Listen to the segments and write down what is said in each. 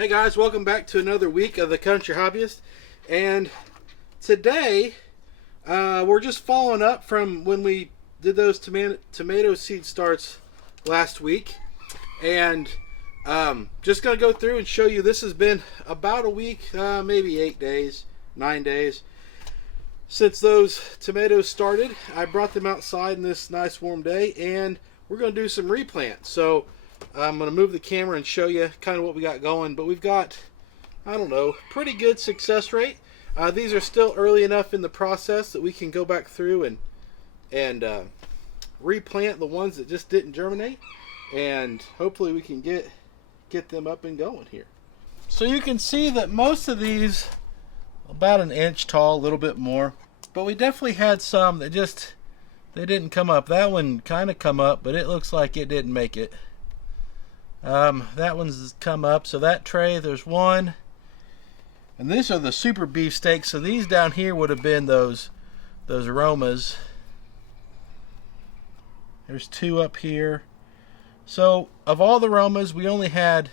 Hey guys, welcome back to another week of the Country Hobbyist. And today we're just following up from when we did those tomato seed starts last week. And just going to go through and show you, this has been about a week, maybe 8 days, 9 days since those tomatoes started. I brought them outside in this nice warm day and we're going to do some replant. So I'm going to move the camera and show you kind of what we got going. But we've got, I don't know, pretty good success rate. These are still early enough in the process that we can go back through and replant the ones that just didn't germinate. And hopefully we can get them up and going here. So you can see that most of these about an inch tall, a little bit more. But we definitely had some that they didn't come up. That one kind of come up, but it looks like it didn't make it. That one's come up. So that tray, there's one. And these are the super beefsteaks. So these down here would have been those aromas. There's two up here. So of all the aromas, we only had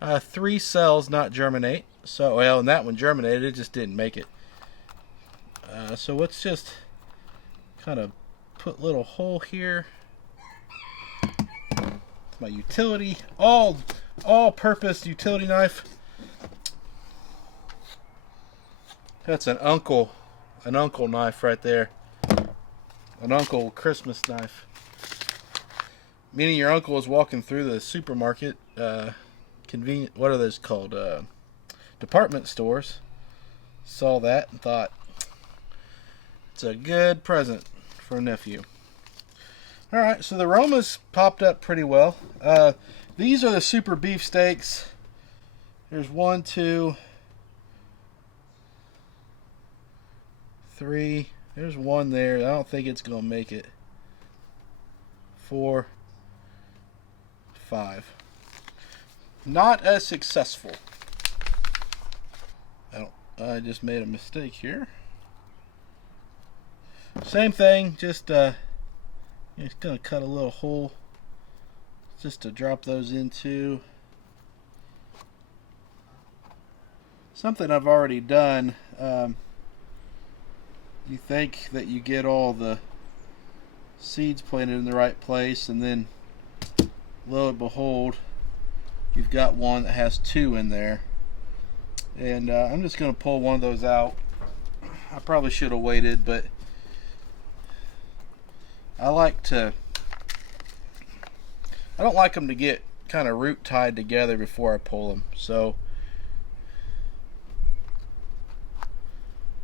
3 cells not germinate. So, well, and that one germinated, it just didn't make it. So let's just kind of put a little hole here. My utility, all-purpose utility knife. That's an uncle knife right there. An uncle Christmas knife. Meaning your uncle was walking through the supermarket, convenient, what are those called? Department stores. Saw that and thought, it's a good present for a nephew. Alright, so the aromas popped up pretty well. These are the super beefsteaks. There's 1, 2, 3. There's one there. I don't think it's going to make it. 4, 5. Not as successful. I just made a mistake here. Same thing, just going to cut a little hole just to drop those into. Something I've already done. You think that you get all the seeds planted in the right place, and then lo and behold, you've got one that has 2 in there. And I'm just going to pull one of those out. I probably should have waited, but I don't like them to get kind of root tied together before I pull them. So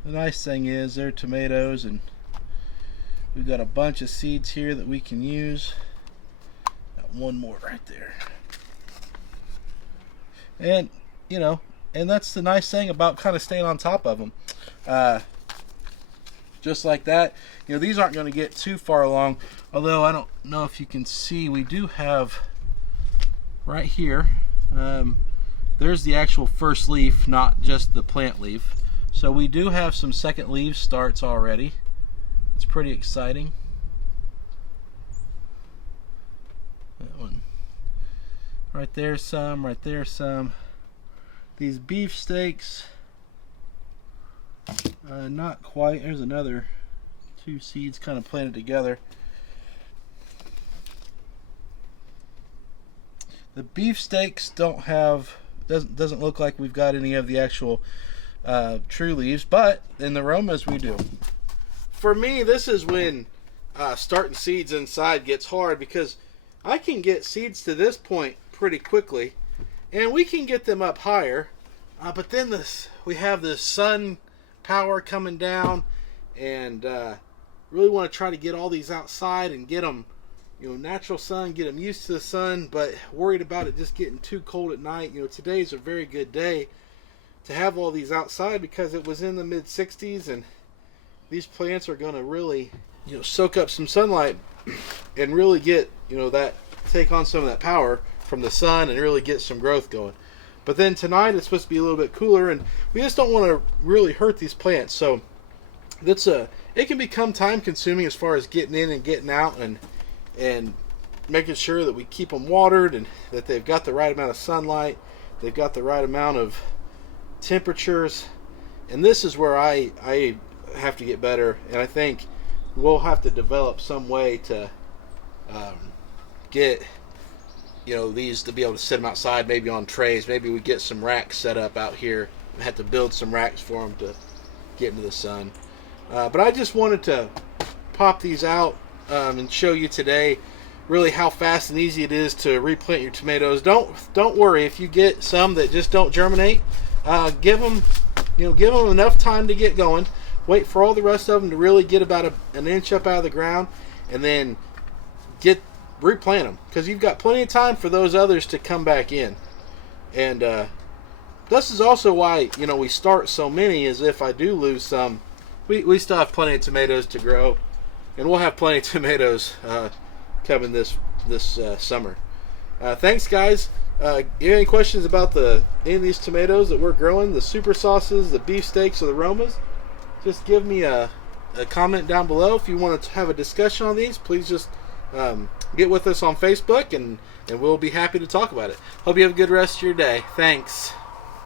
the nice thing is they're tomatoes, and we've got a bunch of seeds here that we can use. Got one more right there. And you know, and that's the nice thing about kind of staying on top of them. Just like that. You know, these aren't going to get too far along. Although I don't know if you can see, we do have right here, there's the actual first leaf, not just the plant leaf. So we do have some second leaf starts already. It's pretty exciting. That one. Right there some, right there some. These beefsteaks, not quite. There's another 2 seeds kind of planted together. The beefsteaks don't have, doesn't look like we've got any of the actual true leaves, but in the aromas we do. For me, this is when starting seeds inside gets hard, because I can get seeds to this point pretty quickly, and we can get them up higher, but then we have this sun power coming down, and really want to try to get all these outside and get them, you know, natural sun, get them used to the sun, but worried about it just getting too cold at night. You know, today's a very good day to have all these outside because it was in the mid 60s, and these plants are going to really, you know, soak up some sunlight and really get, you know, that, take on some of that power from the sun and really get some growth going. But then tonight it's supposed to be a little bit cooler, and we just don't want to really hurt these plants. So it can become time consuming as far as getting in and getting out, and making sure that we keep them watered and that they've got the right amount of sunlight. They've got the right amount of temperatures, and this is where I have to get better, and I think we'll have to develop some way to get these to be able to set them outside, maybe on trays. Maybe we get some racks set up out here. I have to build some racks for them to get into the sun. But I just wanted to pop these out and show you today really how fast and easy it is to replant your tomatoes. Don't worry if you get some that just don't germinate. Give them enough time to get going. Wait for all the rest of them to really get about an inch up out of the ground, and then replant them, because you've got plenty of time for those others to come back in. And this is also why we start so many, is if I do lose some, we still have plenty of tomatoes to grow, and we'll have plenty of tomatoes coming this summer. Thanks, guys. You have any questions about any of these tomatoes that we're growing, the super sauces, the beefsteaks, or the Romas? Just give me a comment down below. If you want to have a discussion on these, please just get with us on Facebook, and we'll be happy to talk about it. Hope you have a good rest of your day. Thanks.